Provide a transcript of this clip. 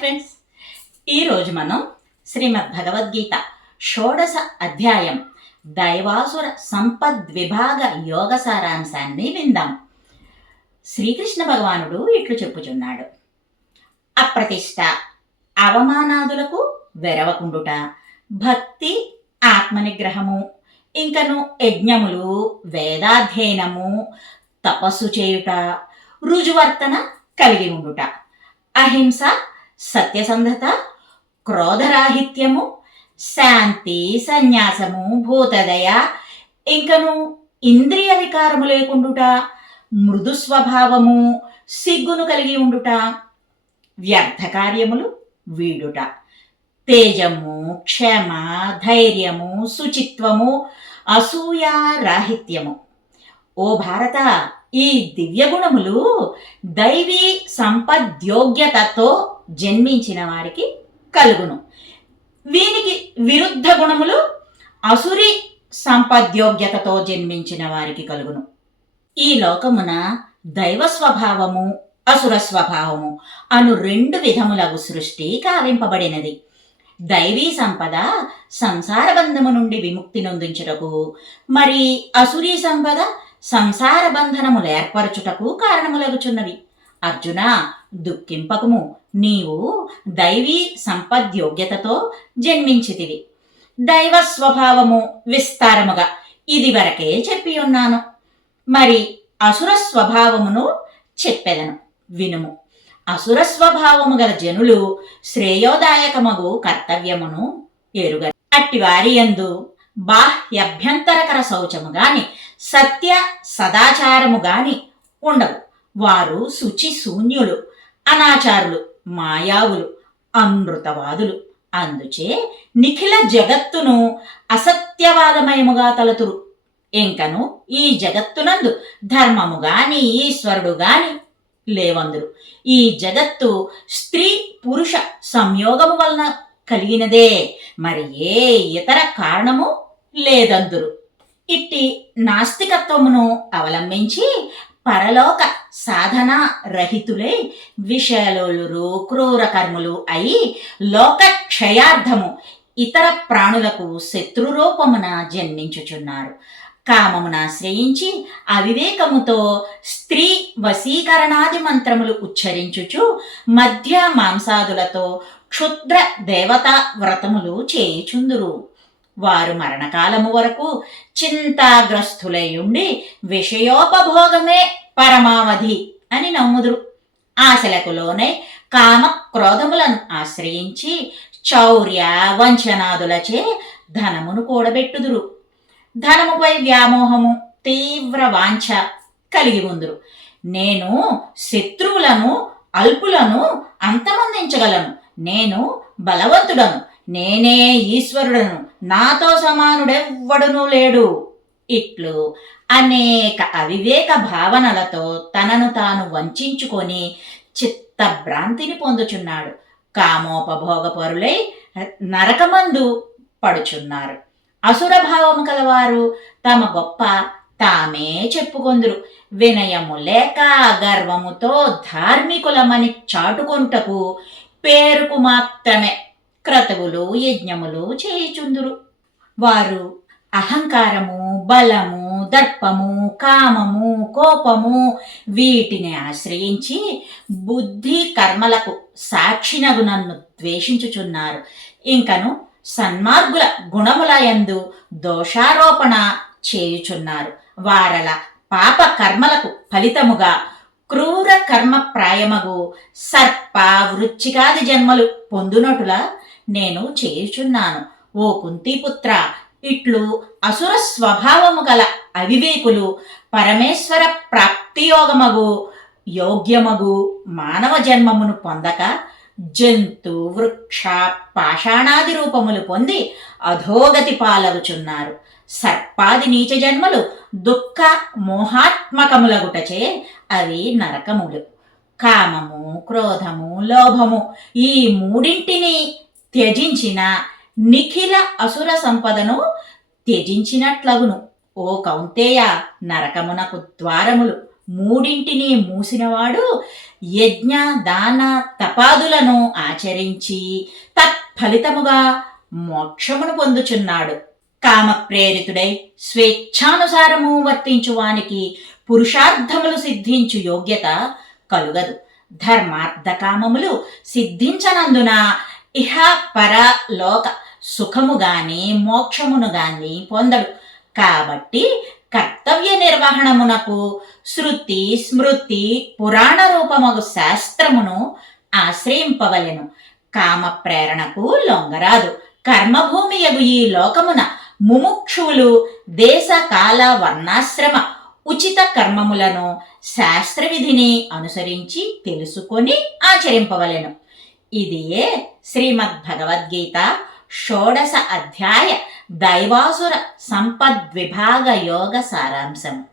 Friends, ఈరోజు మనం శ్రీమద్ భగవద్గీత షోడశ అధ్యాయం దైవాసుర సంపద్విభాగ యోగ సారాంశాన్ని విందాం. శ్రీకృష్ణ భగవానుడు ఇట్లు చెప్పుచున్నాడు. అప్రతిష్ట, అవమానాదులకు వెరవకుండుట, భక్తి, ఆత్మనిగ్రహము, ఇంకను యజ్ఞములు, వేదాధ్యయనము, తపస్సు చేయుట, రుజువర్తన కలిగి ఉండుట, అహింస, సత్యసంధత, క్రోధరాహిత్యము, శాంతి, సన్యాసము, భూతదయ, ఇంకను ఇంద్రియ వికారము లేకుండుట, మృదు స్వభావము, సిగ్గును కలిగి ఉండుట, వ్యర్థ కార్యములు వీడుట, తేజము, క్షమ, ధైర్యము, శుచిత్వము, అసూయారాహిత్యము. ఓ భారత, ఈ దివ్య గుణములు దైవీ సంపద్యోగ్యతతో జన్మించిన వారికి కలుగును. వీనికి విరుద్ధ గుణములు అసురి సంపద్యోగ్యతతో జన్మించిన వారికి కలుగును. ఈ లోకమున దైవ స్వభావము, అసుర స్వభావము అను రెండు విధములగు సృష్టి కావింపబడినది. దైవీ సంపద సంసార బంధము నుండి విముక్తి నొందించుటకు, మరి అసురీ సంపద సంసార బంధనములు ఏర్పరచుటకు కారణములగుచున్నవి. అర్జున, దుఃఖింపకము, నీవు దైవీ సంపద్యోగ్యతతో జన్మించితివి. దైవ స్వభావము విస్తారముగా ఇది వరకే చెప్పి ఉన్నాను. మరి అసుర స్వభావమును చెప్పెదను, వినుము. అసుర స్వభావము గల జనులు శ్రేయోదాయకమగు కర్తవ్యమును ఎరుగరు. అట్టివారి యందు బాహ్యభ్యంతరకర శౌచము గాని, సత్య సదాచారము గాని ఉండవు. వారు శుచి శూన్యులు, అనాచారులు, మాయావులు, అనృతవాదులు. అందుచే నిఖిల జగత్తును అసత్యవాదమయముగా తలతురు. ఇంకను ఈ జగత్తునందు ధర్మము గాని, ఈశ్వరుడు గాని లేవందురు. ఈ జగత్తు స్త్రీ పురుష సంయోగము వలన కలిగినదే, మరి ఏ ఇతర కారణము లేదందురు. ఇట్టి నాస్తికత్వమును అవలంబించి పరలోక సాధనా రహితులై విషయలోలురు, క్రూర కర్ములు అయి లోక క్షయార్థము ఇతర ప్రాణులకు శత్రురూపమున జన్మించుచున్నారు. కామమును ఆశ్రయించి అవివేకముతో స్త్రీ వశీకరణాది మంత్రములు ఉచ్చరించుచు మధ్య మాంసాదులతో క్షుద్ర దేవతా వ్రతములు చేయుచుందురు. వారు మరణకాలము వరకు చింతాగ్రస్తులై ఉండి విషయోపభోగమే పరమావధి అని నమ్ముదురు. ఆశలకు లోనై కామ క్రోధములను ఆశ్రయించి చౌర్య వంచనాదులచే ధనమును కూడబెట్టుదురు. ధనముపై వ్యామోహము, తీవ్ర వాంఛ కలిగి ఉందురు. నేను శత్రువులను, అల్పులను అంతమొందించగలను, నేను బలవంతుడను, నేనే ఈశ్వరుడను, నాతో సమానుడెవ్వడునూ లేడు. ఇట్లు అనేక అవివేక భావనలతో తనను తాను వంచుకొని చిత్తభ్రాంతిని పొందుచున్నాడు. కామోపభోగపరులై నరకమందు పడుచున్నారు. అసురభావము కలవారు తమ గొప్ప తామే చెప్పుకొందురు. వినయము లేక గర్వముతో ధార్మికులమని చాటుకొనుటకు పేరుకు మాత్రమే క్రతువులు, యజ్ఞములు చేయుచుందురు. వారు అహంకారము, బలము, దర్పము, కామము, కోపము వీటిని ఆశ్రయించి బుద్ధి కర్మలకు సాక్షినగు నన్ను ద్వేషించుచున్నారు. ఇంకను సన్మార్గుల గుణములయందు దోషారోపణ చేయుచున్నారు. వారల పాప కర్మలకు ఫలితముగా క్రూర కర్మ ప్రాయమగు సర్ప, వృచ్చికాది జన్మలు పొందునటులా నేను చేయుచున్నాను. ఓ కుంతిపుత్ర, ఇట్లు అసుర స్వభావము గల అవివేకులు పరమేశ్వర ప్రాప్తియోగమగు యోగ్యమగు మానవ జన్మమును పొందక జంతు, వృక్ష, పాషాణాది రూపములు పొంది అధోగతి పాలగుచున్నారు. సర్పాది నీచ జన్మలు దుఃఖ మోహాత్మకములగుటచే అవి నరకములు. కామము, క్రోధము, లోభము ఈ మూడింటిని త్యజించిన నిఖిల అసుర సంపదను త్యజించినట్లగును. ఓ కౌంతేయ, నరకమునకు ద్వారములు మూడింటిని మూసినవాడు యజ్ఞ దాన తపాదులను ఆచరించి తత్ఫలితముగా మోక్షమును పొందుచున్నాడు. కామప్రేరితుడై స్వేచ్ఛానుసారము వర్తించువానికి పురుషార్థములు సిద్ధించు యోగ్యత కలుగదు. ధర్మార్థ కామములు సిద్ధించనందున ఇహ పర లోక సుఖము గాని మోక్షమును గాని పొందడు. కాబట్టి కర్తవ్య నిర్వహణమునకు శృతి స్మృతి పురాణ రూపమగు శాస్త్రమును ఆశ్రయింపవలెను. కామ ప్రేరణకు లొంగరాదు. కర్మభూమియగు ఈ లోకమున ముముక్షువులు దేశ కాల వర్ణాశ్రమ ఉచిత కర్మములను శాస్త్రవిధిని అనుసరించి తెలుసుకొని ఆచరింపవలెను. ఇదియే శ్రీమద్భగవద్గీత 16వ అధ్యాయ దైవాసుర సంపద్విభాగ యోగ సారాంశము.